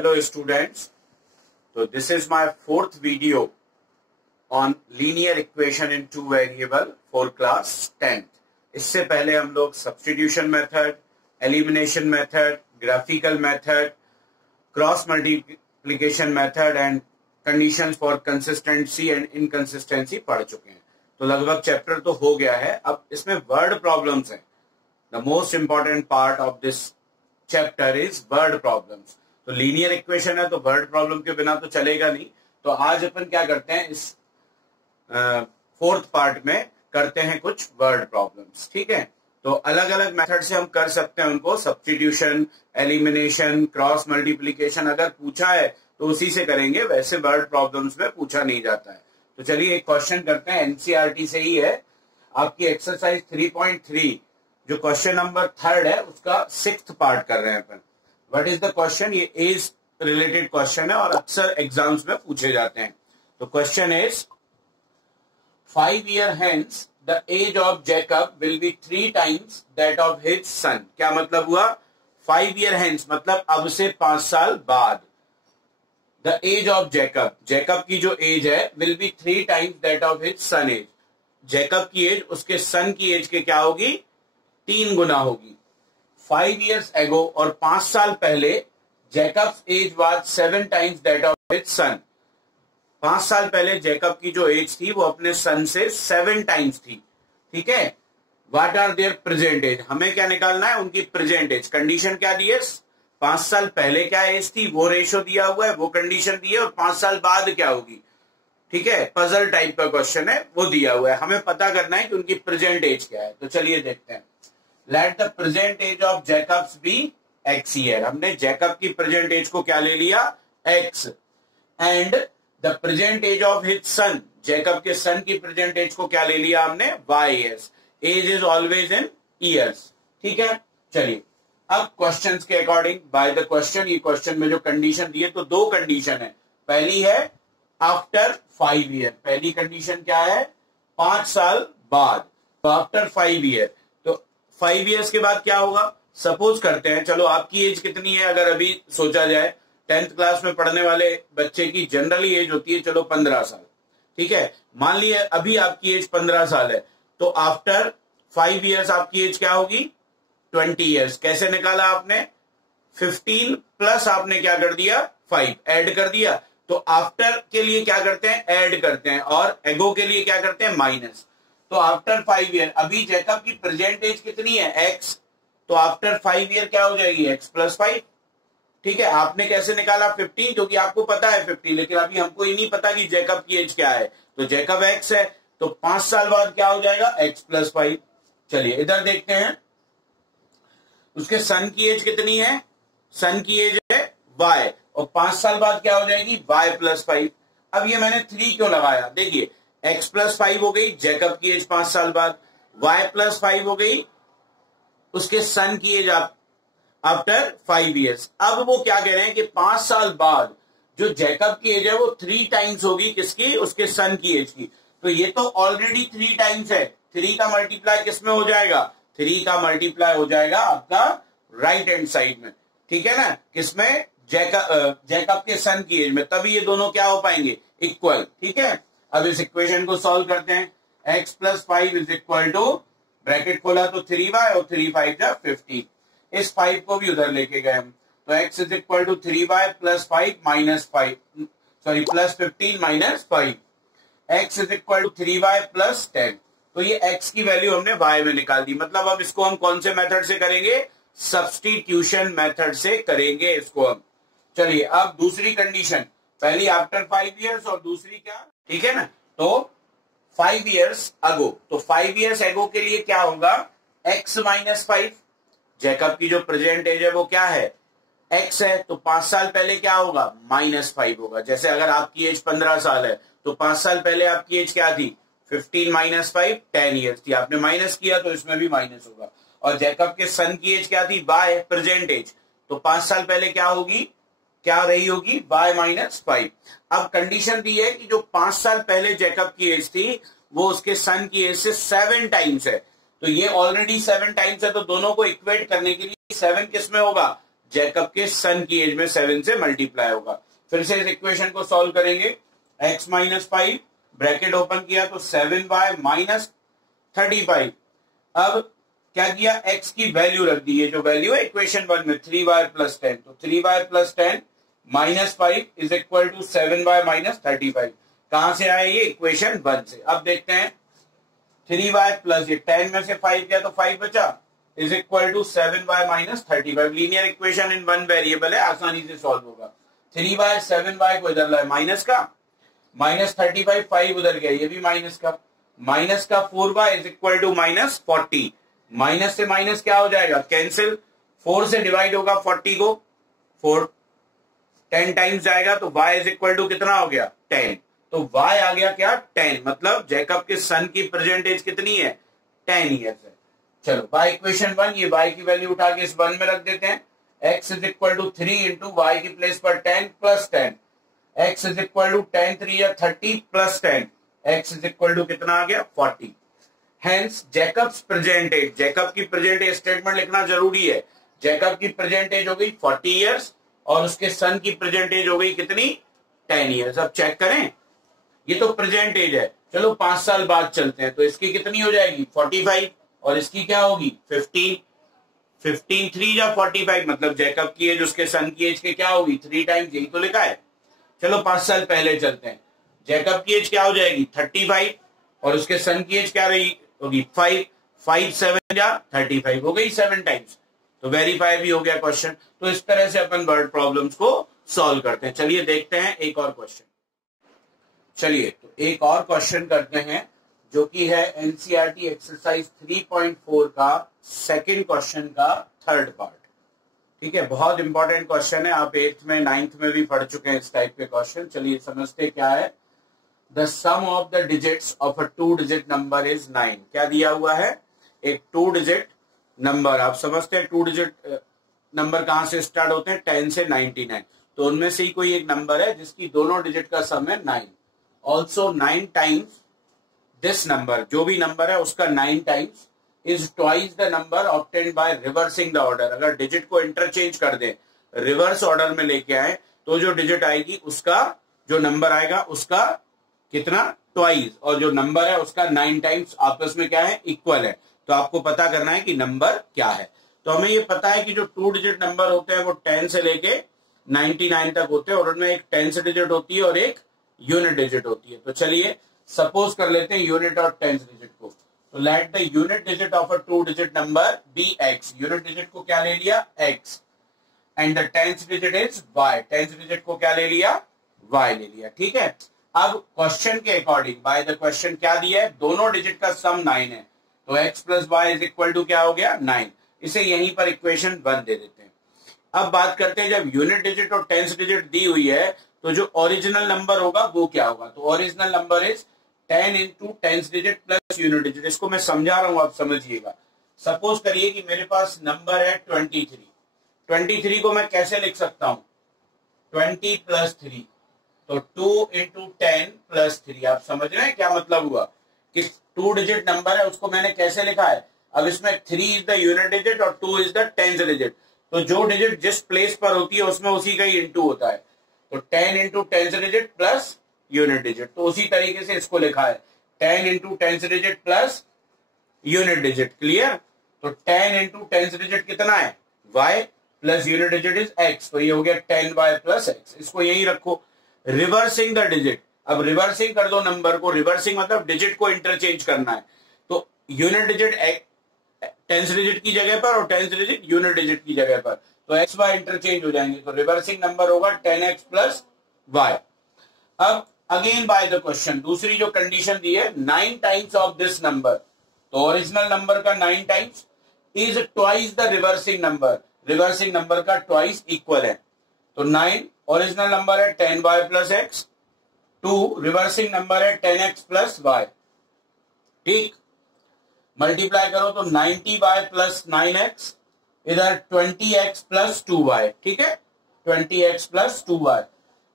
Hello students. So this is my fourth video on linear equation in two variable for class 10th. इससे पहले हम लोग substitution method, elimination method, graphical method, cross multiplication method and conditions for consistency and inconsistency पढ़ चुके हैं. तो लगभग chapter तो हो गया है. अब इसमें वर्ड प्रॉब्लम्स हैं. The most important part of this chapter is word problems. तो लीनियर इक्वेशन है तो वर्ड प्रॉब्लम के बिना तो चलेगा नहीं. तो आज अपन क्या करते हैं, इस फोर्थ पार्ट में करते हैं कुछ वर्ड प्रॉब्लम्स. ठीक है. तो अलग अलग मेथड से हम कर सकते हैं उनको. सब्स्टिट्यूशन, एलिमिनेशन, क्रॉस मल्टीप्लिकेशन अगर पूछा है तो उसी से करेंगे. वैसे वर्ड प्रॉब्लम्स में पूछा नहीं जाता है. तो चलिए एक क्वेश्चन करते हैं. एनसीईआरटी से ही है. आपकी एक्सरसाइज 3.3 जो क्वेश्चन नंबर 3 है उसका 6th पार्ट कर रहे हैं अपन. What is the question? ये एज रिलेटेड क्वेश्चन है और अक्सर एग्जाम्स में पूछे जाते हैं. तो question is 5 years hence the age of Jacob will be 3 times that of his son. क्या मतलब हुआ? 5 years hence मतलब अब से 5 साल बाद. The age of Jacob, Jacob की जो एज है will be 3 times that of his son age. Jacob की एज उसके सन की एज के क्या होगी? 3 गुना होगी. 5 years ago और 5 साल पहले Jacob's age was 7 times that of his son. 5 साल पहले जैकब की जो एज थी वो अपने सन से 7 टाइम्स थी. ठीक है. What are their present age? हमें क्या निकालना है? उनकी प्रेजेंट एज. कंडीशन क्या दी है? 5 साल पहले क्या एज थी वो रेशो दिया हुआ है, वो कंडीशन दी है, और 5 साल बाद क्या होगी. ठीक है. पजल टाइप का क्वेश्चन है, वो दिया हुआ है. हमें पता करना है कि उनकी प्रेजेंट एज क्या है. तो चलिए देखते हैं. Let the present age of Jacob's be X year. हमने जैकब की प्रेजेंट एज को क्या ले लिया? X. And the present age of his son, Jacob के सन की प्रेजेंट एज को क्या ले लिया हमने? Y years. Age is always in years. ठीक है. चलिए अब क्वेश्चंस के अकॉर्डिंग बाय द क्वेश्चन, ये क्वेश्चन में जो कंडीशन दी है तो 2 कंडीशन है. पहली है आफ्टर 5 ईयर. पहली कंडीशन क्या है? 5 साल बाद. तो आफ्टर 5 ईयर, तो 5 ईयर्स के बाद क्या होगा? सपोज करते हैं, चलो आपकी एज कितनी है अगर अभी सोचा जाए, 10th क्लास में पढ़ने वाले बच्चे की जनरली एज होती है चलो 15 साल. ठीक है. मान लिए अभी आपकी एज 15 साल है तो आफ्टर 5 ईयर्स आपकी एज क्या होगी? 20 ईयर्स. कैसे निकाला आपने? 15 प्लस आपने क्या कर दिया? 5 ऐड कर दिया. तो आफ्टर के लिए क्या करते हैं? ऐड करते हैं. और एगो के लिए क्या करते हैं? माइनस. तो आफ्टर 5 ईयर, अभी जैकब की प्रेजेंट एज कितनी है? एक्स. तो आफ्टर 5 ईयर क्या हो जाएगी? X plus 5. ठीक है. आपने कैसे निकाला? 15, क्योंकि आपको पता है 50, लेकिन अभी हमको ही नहीं पता कि जैकब की एज क्या है. तो जैकब एक्स है तो 5 साल बाद क्या हो जाएगा? X plus 5. चलिए इधर देखते हैं. उसके सन की एज कितनी है? सन की एज है वाई, और 5 साल बाद क्या हो जाएगी? Y plus 5. अब ये मैंने 3 क्यों लगाया? देखिए एक्स प्लस 5 हो गई जैकब की एज 5 साल बाद, वाई प्लस 5 हो गई उसके सन की एज आफ्टर 5 ईयर्स. अब वो क्या कह रहे हैं कि 5 साल बाद जो जैकब की एज है वो 3 टाइम्स होगी. किसकी? उसके सन की एज की. तो ये तो ऑलरेडी 3 टाइम्स है. 3 का मल्टीप्लाई किसमें हो जाएगा? 3 का मल्टीप्लाई हो जाएगा आपका राइट हैंड साइड में. ठीक है ना. किसमें? जैकब के सन की एज में. तभी ये दोनों क्या हो पाएंगे? इक्वल. ठीक है. अब इस इक्वेशन को सॉल्व करते हैं. X plus 5 is equal to, bracket खोला तो 3y और 3 5 जा 50. इस 5 को भी उधर लेके गए हम. तो x is equal to 3y plus 5 minus 5, sorry plus 15 minus 5. x is equal to 3y plus 10. तो ये x की वैल्यू हमने y में निकाल दी. मतलब अब इसको हम कौन से मेथड से करेंगे? सब्स्टिट्यूशन मेथड से करेंगे इसको हम. चलिए अब दूसरी कंडीशन. पहली आफ्टर 5 ईयर्स और दूसरी क्या? ठीक है ना. तो 5 ईयर्स अगो, तो 5 ईयर्स अगो के लिए क्या होगा? x minus 5. जैकब की जो प्रेजेंट एज है वो क्या है? x है. तो 5 साल पहले क्या होगा? माइनस 5 होगा. जैसे अगर आपकी एज 15 साल है तो 5 साल पहले आपकी एज क्या थी? 15 माइनस 5 10 ईयर्स थी. आपने माइनस किया तो इसमें भी माइनस होगा. और जैकब के सन की एज क्या थी? By present age. तो 5 साल पहले क्या होगी? क्या रही होगी? By minus 5. अब कंडीशन दी है कि जो 5 साल पहले जैकब की एज थी वो उसके सन की एज से 7 टाइम्स है. तो ये ऑलरेडी 7 टाइम्स है, तो दोनों को इक्वेट करने के लिए 7 किस में होगा? जैकब के सन की एज में 7 से मल्टीप्लाई होगा। फिर से इस इक्वेशन को सॉल्व करेंगे। x माइनस 5 ब्रैकेट ओपन किया तो 7y माइनस 35। अब क्या किया, x की वैल्यू रख दी, ये जो वैल्यू है इक्वेशन 1 में 3y प्लस 10, तो 3y plus 10 minus 5 is equal to 7y minus 35। कहां से आया ये, इक्वेशन 1 से। अब देखते हैं 3y प्लस ये 10 में से 5 गया तो 5 बचा, is equal to 7y minus 35। Linear equation in one variable है, आसानी से सॉल्व होगा। 3y 7y को इधर लाए माइनस का, माइनस 35 5 उधर गया, ये भी माइनस का 4y is equal to minus 40। Minus से माइनस क्या हो जाएगा, कैंसिल। 4 से डिवाइड होगा 40 को, 4 10 टाइम्स जाएगा तो y इज इक्वल टू कितना हो गया 10। तो y आ गया क्या 10, मतलब जैकब के सन की प्रेजेंट एज कितनी है 10 ईयर्स है। चलो बाय इक्वेशन 1 ये y की वैल्यू उठा के इस 1 में रख देते हैं। x is equal to 3 into y की प्लेस पर 10 plus 10, x is equal to 10 3 या 30 plus 10, x is equal to कितना आ गया 40। Hence Jacob's present age, Jacob की प्रेजेंट एज स्टेटमेंट लिखना जरूरी है। जैकब की प्रेजेंट एज हो गई 40 इयर्स और उसके सन की प्रेजेंट एज हो गई कितनी 10 इयर्स। अब चेक करें, ये तो प्रेजेंट एज है, चलो 5 साल बाद चलते हैं तो इसकी कितनी हो जाएगी 45 और इसकी क्या होगी 15 3 या 45, मतलब जैकब की एज उसके सन की एज के क्या होगी 3 टाइम्स, यही तो लिखा है। चलो 5 साल पहले चलते हैं, जैकब की एज क्या हो जाएगी 35 और उसके सन की एज क्या रही होगी 5 7 या 35 हो गई 7 टाइम्स, तो वेरीफाई भी हो गया क्वेश्चन। तो इस तरह से अपन वर्ड प्रॉब्लम्स को सॉल्व करते हैं। चलिए देखते हैं एक और क्वेश्चन। चलिए तो एक और क्वेश्चन करते हैं जो कि है एनसीईआरटी एक्सरसाइज 3.4 का सेकंड क्वेश्चन का थर्ड पार्ट। ठीक है, बहुत इंपॉर्टेंट क्वेश्चन है, आप 8th में 9th में भी पढ़ चुके हैं इस टाइप के क्वेश्चन। चलिए समझते क्या है। The sum of the digits of a 2 digit number is 9। क्या दिया हुआ है, एक 2 डिजिट नंबर, आप समझते हैं 2 डिजिट नंबर कहां से स्टार्ट होते हैं 10 से 99, तो उनमें से ही कोई एक नंबर है जिसकी दोनों डिजिट का सम है 9। ऑल्सो 9 टाइम्स दिस नंबर, जो भी नंबर है उसका 9 times is twice the number obtained by reversing the order. अगर डिजिट को इंटरचेंज कर दे, रिवर्स ऑर्डर में लेके आए, तो जो डिजिट आएगी उसका जो नंबर आएगा उसका कितना ट्वाइस, और जो नंबर है उसका 9 टाइम्स आपस में क्या है इक्वल है। तो आपको पता करना है कि नंबर क्या है। तो हमें ये पता है कि जो 2 डिजिट नंबर होते हैं वो 10 से लेके 99 तक होते हैं और उनमें एक 10th डिजिट होती है और एक यूनिट डिजिट होती है। तो चलिए सपोज कर लेते हैं यूनिट और 10th डिजिट को। तो let the unit digit of a 2 digit number be x। Unit digit को क्या ले लिया x and the 10th digit is y। 10th digit को क्या ले लिया y ले लिया। ठीक है, अब क्वेश्चन के अकॉर्डिंग बाय द क्वेश्चन क्या दिया है, दोनों डिजिट का सम 9 है, तो x plus y is equal to क्या हो गया 9। इसे यहीं पर इक्वेशन 1 दे देते हैं। अब बात करते हैं, जब यूनिट डिजिट और 10th डिजिट दी हुई है तो जो ओरिजिनल नंबर होगा वो क्या होगा। तो original number is 10 into 10th digit plus unit digit. इसको मैं समझा रहा हूं, आप समझिएगा। सपोज करिए कि मेरे पास नंबर है 23 को मैं कैसे लिख सकता हूं 20 प्लस 3, तो 2 इंटू 10 प्लस 3। आप समझ रहे हैं क्या मतलब हुआ कि 2 डिजिट नंबर है उसको मैंने कैसे लिखा है। अब इसमें 3 इज द यूनिट डिजिट और 2 इज द 10th डिजिट, तो जो डिजिट जिस प्लेस पर होती है उसमें उसी का ही इंटू होता है। तो 10 into 10th digit plus unit digit, तो उसी तरीके से इसको लिखा है 10 into 10th digit plus unit digit. Clear, तो 10 इंटू 10th डिजिट कितना है y plus unit digit is x, तो ये हो गया 10y प्लस x। इसको यही रखो। रिवर्सिंग द डिजिट, अब रिवर्सिंग कर दो नंबर को। रिवर्सिंग मतलब डिजिट को इंटरचेंज करना है, तो यूनिट डिजिट 10th डिजिट की जगह पर और 10th डिजिट यूनिट डिजिट की जगह पर, तो एक्स वाई इंटरचेंज हो जाएंगे, तो रिवर्सिंग नंबर होगा 10x प्लस वाई। अब अगेन बाय द क्वेश्चन दूसरी जो कंडीशन दी है 9 टाइम्स ऑफ दिस नंबर, तो ओरिजिनल नंबर का 9 times is twice the reversing number, reversing number का ट्वाइस इक्वल है। तो 9 ओरिजिनल नंबर है 10y plus x, 2 reversing number है 10x प्लस वाई। ठीक, मल्टीप्लाई करो तो 90y प्लस 9x, इधर 20x प्लस 2y। ठीक है, 20x प्लस 2y,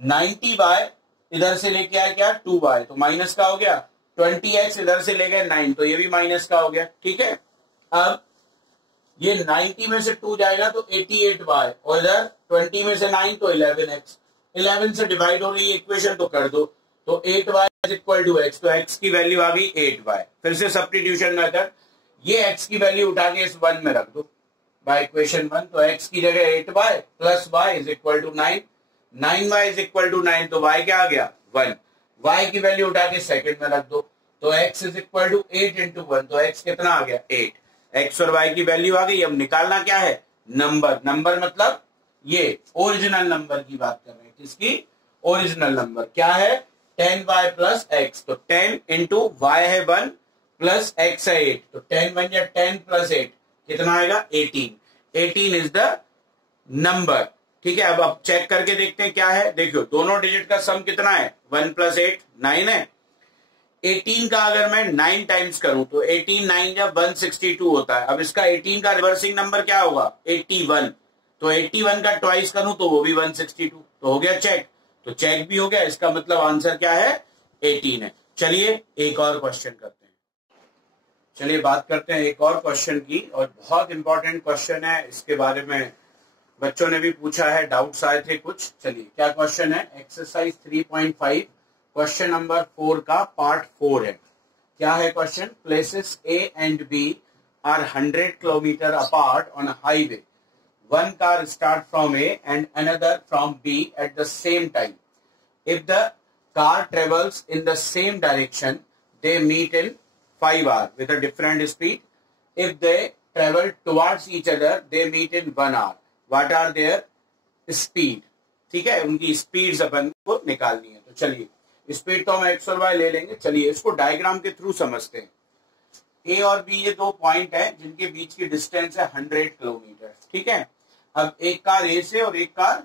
90y इधर से लेके आया क्या 2y, तो माइनस का हो गया, 20x इधर से ले गए 9, तो ये भी माइनस का हो गया। ठीक है, अब ये 90 में से 2 जाएगा तो 88y, और इधर 20 में से 9 तो 11x, 11 से डिवाइड हो रही है इक्वेशन तो कर दो, तो 8y is equal to x, तो x की वैल्यू आ गई 8y। फिर से सब्स्टिट्यूशन मेथड, ये x की वैल्यू उठा के इस 1 में रख दो बाय इक्वेशन 1, तो x की जगह 8y plus y is equal to 9, 9y is equal to 9, तो y क्या आ गया 1, y की वैल्यू उठा के सेकंड में रख दो, तो x is equal to 8 into 1, तो x कितना आ गया 8, x और y की वैल्यू आ गई। अब निकालना क्या है नंबर, नंबर मतलब ये ओरिजिनल नंबर की बात कर रहे हैं, किसकी ओरिजिनल नंबर क्या है 10y प्लस x, तो 10 इंटू y है 1 प्लस x है 8, तो 10 बन गया 10 प्लस 8 कितना आएगा 18, 18 इज द नंबर। ठीक है, अब चेक करके देखते हैं क्या है। देखो दोनों डिजिट का सम कितना है 1 प्लस 8 9 है, 18 का अगर मैं 9 टाइम्स करूं तो 18 9 जब 162 होता है। अब इसका 18 का रिवर्सिंग नंबर क्या होगा 81, तो 81 का ट्वाइस करूं तो वो भी 162, तो हो गया चेक, तो चेक भी हो गया, इसका मतलब आंसर क्या है 18 है। चलिए एक और क्वेश्चन करते हैं, चलिए बात करते हैं एक और क्वेश्चन की, और बहुत इंपॉर्टेंट क्वेश्चन है, इसके बारे में बच्चों ने भी पूछा है, डाउट्स आए थे कुछ। चलिए क्या क्वेश्चन है, एक्सरसाइज 3.5 क्वेश्चन नंबर 4 का पार्ट 4 है। क्या है question, places A and B are 100 kilometre apart on a highway, one car start from A and another from B at the same time. If the car travels in the same direction, they meet in 5 hours with a different speed. If they travel towards each other, they meet in 1 hour. What are their speed? ठीक है, उनकी speed अपन को निकालनी है। तो चलिए speed तो हम x और y ले लेंगे, चलिए इसको डायग्राम के थ्रू समझते हैं। A और B ये दो पॉइंट है जिनके बीच की डिस्टेंस है 100 किलोमीटर। ठीक है, अब एक कार ए से और एक कार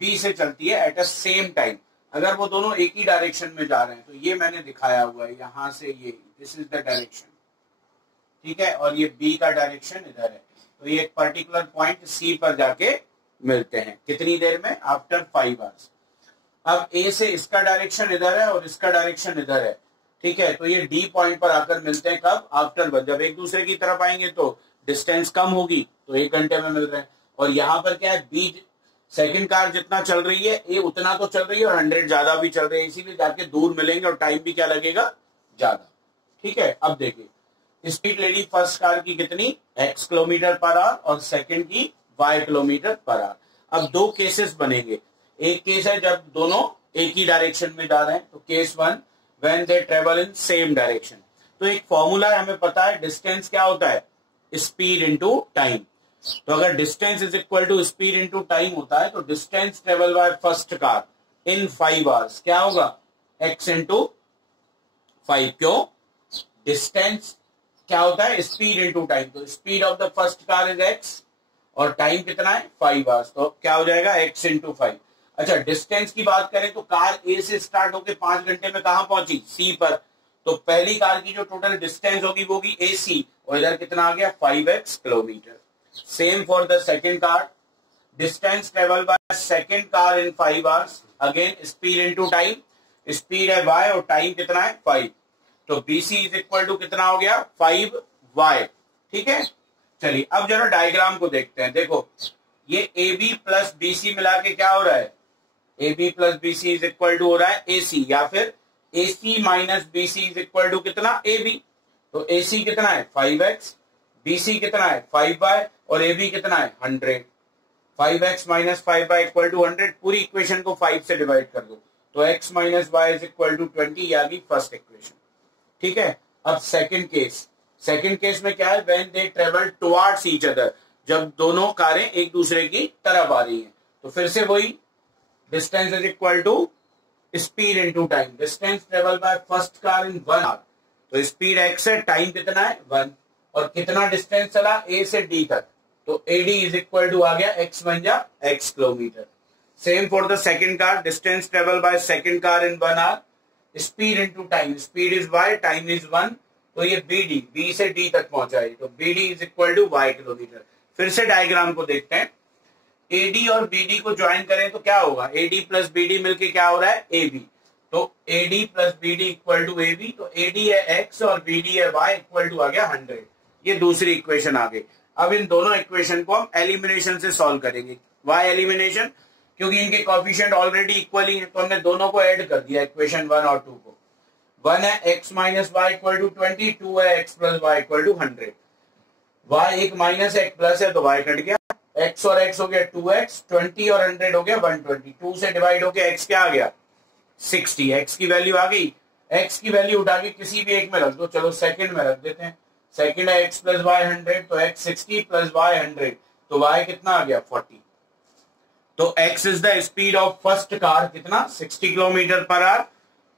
बी से चलती है एट अ सेम टाइम, अगर वो दोनों एक ही डायरेक्शन में जा रहे हैं, तो ये मैंने दिखाया हुआ है यहां से, ये दिस इज द डायरेक्शन, ठीक है, और ये बी का डायरेक्शन इधर है, तो ये एक पर्टिकुलर पॉइंट सी पर जाके मिलते हैं कितनी देर में, आफ्टर 5 आवर्स। अब ए से इसका डायरेक्शन इधर है और इसका डायरेक्शन इधर है, ठीक है, तो ये डी पॉइंट पर आकर मिलते हैं कब, आफ्टर 1, जब एक दूसरे की तरफ आएंगे तो डिस्टेंस कम होगी, तो 1 घंटे में मिल रहे हैं। और यहाँ पर क्या है, बी सेकंड कार जितना चल रही है ए उतना तो चल रही है और 100 ज्यादा भी चल रही है, इसीलिए जाके दूर मिलेंगे और टाइम भी क्या लगेगा ज्यादा। ठीक है, अब देखिए स्पीड लेडी फर्स्ट कार की कितनी x किलोमीटर पर आवर और सेकंड की y किलोमीटर पर आवर। अब दो केसेस बनेंगे, एक केस है जब दोनों एक ही डायरेक्शन में जा रहे हैं, तो case 1 when they travel in same direction. तो एक फॉर्मूला है, हमें पता है डिस्टेंस क्या होता है, स्पीड इंटू टाइम। तो अगर distance is equal to speed into time होता है, तो distance travel by first car in 5 hours क्या होगा, x इंटू 5। क्यों, डिस्टेंस क्या होता है, स्पीड इंटू टाइम, तो speed of the first car is x और टाइम कितना है 5 आवर्स, तो क्या हो जाएगा x इंटू 5। अच्छा, डिस्टेंस की बात करें तो कार ए से स्टार्ट होकर 5 घंटे में कहां पहुंची, सी पर, तो पहली कार की जो टोटल डिस्टेंस होगी वो होगी AC, और इधर कितना आ गया 5x kilometre. Same for the second car, distance travel by second car in 5 hours, again speed into time, speed है y और time कितना है 5, तो BC is equal to कितना हो गया 5y। ठीक है, चलिए अब जरा डायग्राम को देखते हैं। देखो ये AB प्लस BC मिला के क्या हो रहा है, AB plus BC is equal to हो रहा है AC, या फिर AC minus BC is equal to कितना AB, तो AC कितना है 5x, BC कितना है 5y और AB कितना है 100, 5x minus 5y equal to 100, पूरी इक्वेशन को 5 से डिवाइड कर दो, तो x minus y is equal to 20, यानी फर्स्ट इक्वेशन। ठीक है, अब सेकंड केस में क्या है, when they travel towards each other, जब दोनों कारें एक दूसरे की तरफ आ रही हैं, तो फिर से वही distance is equal to speed into time, distance travel by first car in 1 hour, तो स्पीड x है, टाइम कितना है 1, और कितना डिस्टेंस चला A से D तक, तो AD इज इक्वल टू आ गया x बन जा x kilometre. Same for the second car, distance travel by second car in 1 hour, speed into time, speed is y, time is 1, तो ये BD B से D तक पहुंचा है, तो BD is equal to y kilometre. फिर से diagram को देखते हैं, AD और BD को ज्वाइन करें तो क्या होगा, AD प्लस BD मिलके क्या हो रहा है AB, तो AD plus BD equal to AB, तो AD है x और BD है y, इक्वल टू आ गया 100, ये दूसरी इक्वेशन आ गई। अब इन दोनों इक्वेशन को हम एलिमिनेशन से सॉल्व करेंगे। Why elimination? क्योंकि इनके कोएफिशिएंट ऑलरेडी इक्वल ही है, तो हमने दोनों को ऐड कर दिया इक्वेशन 1 और 2 को। 1 है x minus y equal to 20, 2 है x plus y equal to 100। y एक माइनस एक प्लस है तो y कट गया, x और x हो गया 2x, 20 और 100 हो गया 120, 2 से डिवाइड हो गया x क्या आ गया 60। x की वैल्यू आ गई, x की वैल्यू उठा के किसी भी एक में रख दो, चलो सेकंड में रख देते हैं। सेकंड है x प्लस वाई 100, तो x 60 प्लस वाई 100, तो y कितना आ गया 40। तो x is the speed of first car, कितना 60 kilometre per hour,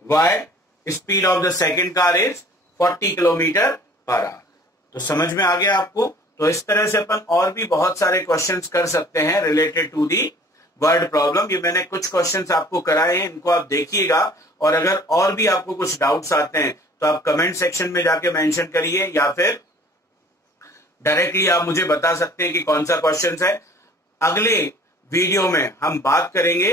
y speed of the second car is 40 kilometre per hour. तो समझ में आ गया आपको? तो इस तरह से अपन और भी बहुत सारे क्वेश्चंस कर सकते हैं related to the word problem. ये मैंने कुछ क्वेश्चंस आपको कराए हैं, इनको आप देखिएगा, और अगर और भी आपको कुछ डाउट्स आते हैं तो आप कमेंट सेक्शन में जाके मेंशन करिए, या फिर डायरेक्टली आप मुझे बता सकते हैं कि कौन सा क्वेश्चन है। अगले वीडियो में हम बात करेंगे,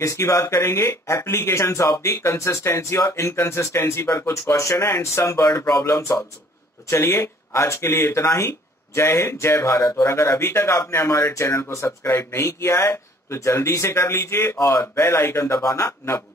किसकी बात करेंगे? एप्लीकेशंस ऑफ द कंसिस्टेंसी और इनकंसिस्टेंसी पर कुछ क्वेश्चन है and some word problems also. तो चलिए आज के लिए इतना ही। जय हिंद, जय भारत। और अगर अभी तक आपने हमारे चैनल को सब्सक्राइब नहीं किया है तो जल्दी से कर लीजिए और बेल आइकन दबाना न भूलिए।